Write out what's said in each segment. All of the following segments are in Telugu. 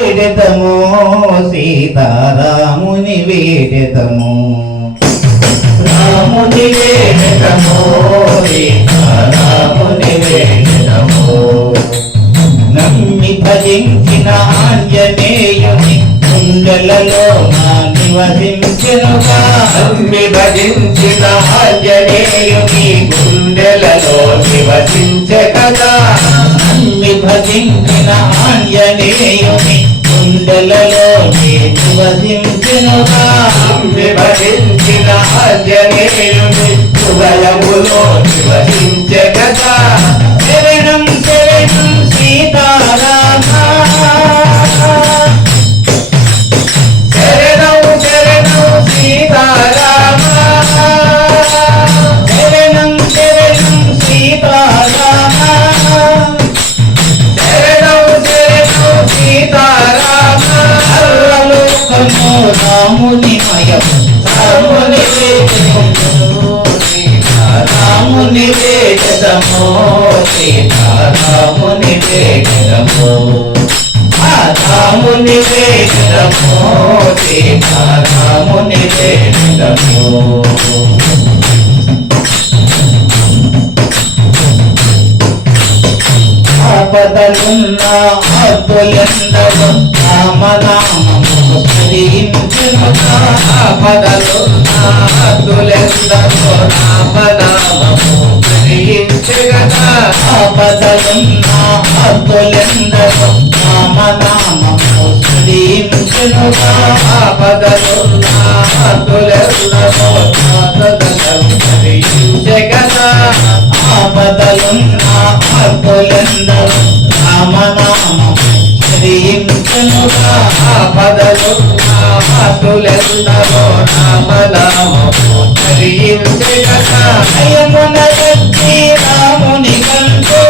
వేడెదము సీతారాముని వేడెదము రాముని వేడెదము సీతారాముని వేడెదము నమ్మి భజించిన ఆంజనేయుని గుండెలలో నివసించెనుగా నమ్మి భజించిన ఆంజనేయుని గుండెలలో నివసించె కదా నమ్మి భజించిన ఆంజనేయుని గుండెలలో నివసించెనుగా నమ్మి భజించిన ఆంజనేయుని హృదయములో నివసించె కదా శరణం శరణం సీతారామ శరణం శరణం సీతారామ శరణం శరణం సీతారామ శరణం శరణం సీతారామ సర్వలోకము రాముని మయము రాముని రాముని వేదము సీతారాముని వేదము రాముని వేదము సీతారాముని వేదము ఆపదలున్న ఆతులెందరూ రామనామము స్మరించునుగా ఆపదలున్న ఆతులెందరూ రామనామము స్మరించె కదా ఆపదలున్న ఆతులెందరూ రామనామము స్మరించునుగా ఆపదలున్న ఆతులెందరూ స్మరించె కదా ఆపదలున్న ఆతులెందరూ రామనామము స్మరించునుగా ఆపదలున్న ఆతులెందరూ రామనామము స్మరించె కదా భయమున వచ్చి రాముని కంటూ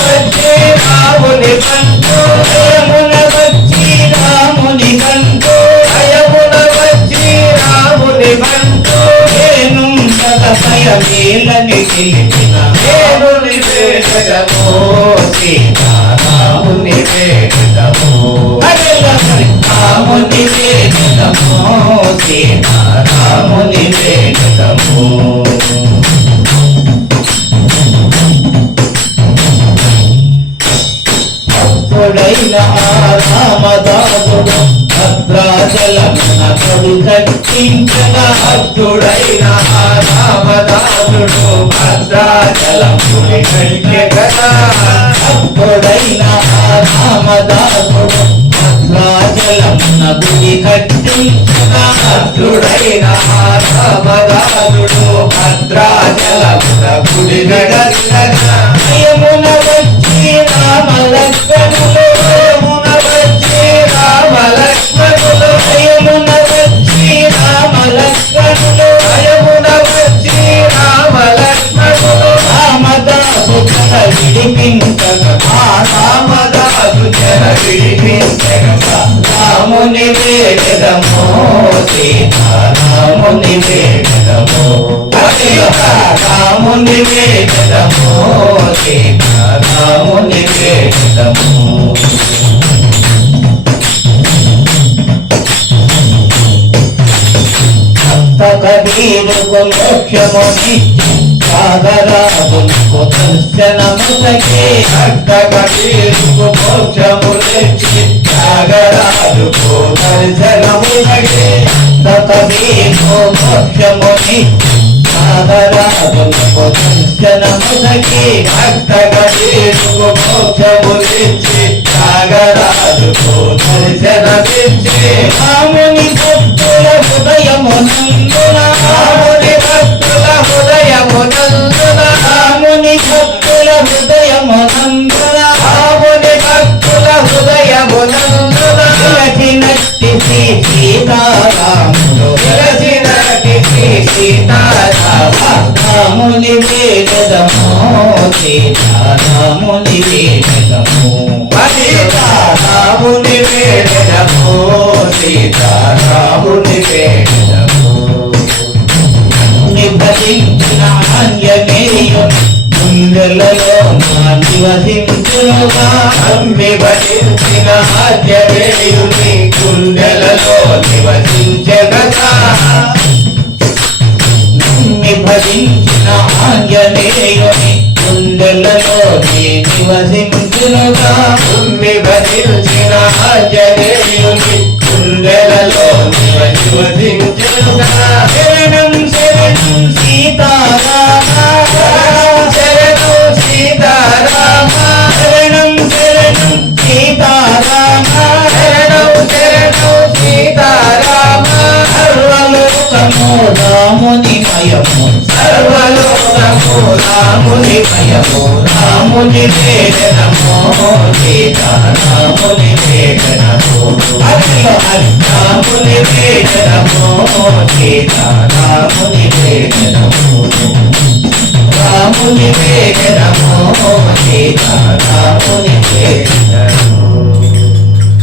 వచ్చే రాముని కంటూ భయమున వచ్చి రాముని కంటూ భయమున వచ్చి రాముని కంటూ నేను భయమేలని తెలిపిన నేను నివేదము సీతారాముని వేదము రాముని వేదము సీతారాముని వేదము అప్పుడైన రామదాసుడు భద్రాచలమున కొడు కట్టించగా భక్తుడైన రామదాసుడు భద్రాచలముని కంటే కదా అప్పుడైన రామదాసుడు భద్రాచలమున గుడి కట్టించగా భక్తుడైన రామదాసుడు భద్రాచలమున గుడి కట్టించగా భయమున వచ్చి రామ లక్ష్మణులు భయమున వచ్చి రామ లక్ష్మణులు భయమున వచ్చి రామ లక్ష్మణులు భయమున వచ్చి రామ లక్ష్మణులు రామదాసు తన విడిపించగా రామదాసు జన విడిపించగా రాముని వేదము సీతారాముని వేదము రాముని వేదము సీతారాముని వేదము భక్త కబీరుకు మోక్షముని సాగరాజునకు దర్శనముసకే భక్త కబీరుకు మోక్షమునిచ్చి త్యాగరాజుకు దర్శనమునకే కబీరు మోక్షముని సాగరాజునకు దర్శనముసకే భక్త కబీరుకు మోక్షమునిచ్చి త్యాగరాజుకు దర్శనమిచ్చి రాముని భక్తుల హృదయమునందున రాముని భక్తుల హృదయమునందున రాముని భక్తుల హృదయమునందున రాముని భక్తుల హృదయమునందున వెలసినట్టి శ్రీ సీతారాముడు వెలసినట్టి శ్రీ సీతారామ రాముని వేదము సీతారాముని వేదము సీతారాముని వేదము సీతారాముని వేదము నిభజించిన ఆంజనేయుని గుండెలలో నివసించునుగా నమ్మి భజించిన ఆజ్ఞ ఉమ్మి భజించిన ఆంజనేయుని గుండెలలో నివసించుగా శరణం శరణం సీతారామ శరణం సీతారామ శరణం శరణం సీతారామ శరణం శరణం సీతారామ సర్వలోకము రాముని మయము సర్వలోకము రాముని భయము రాముని వేదనమో సీతారాముని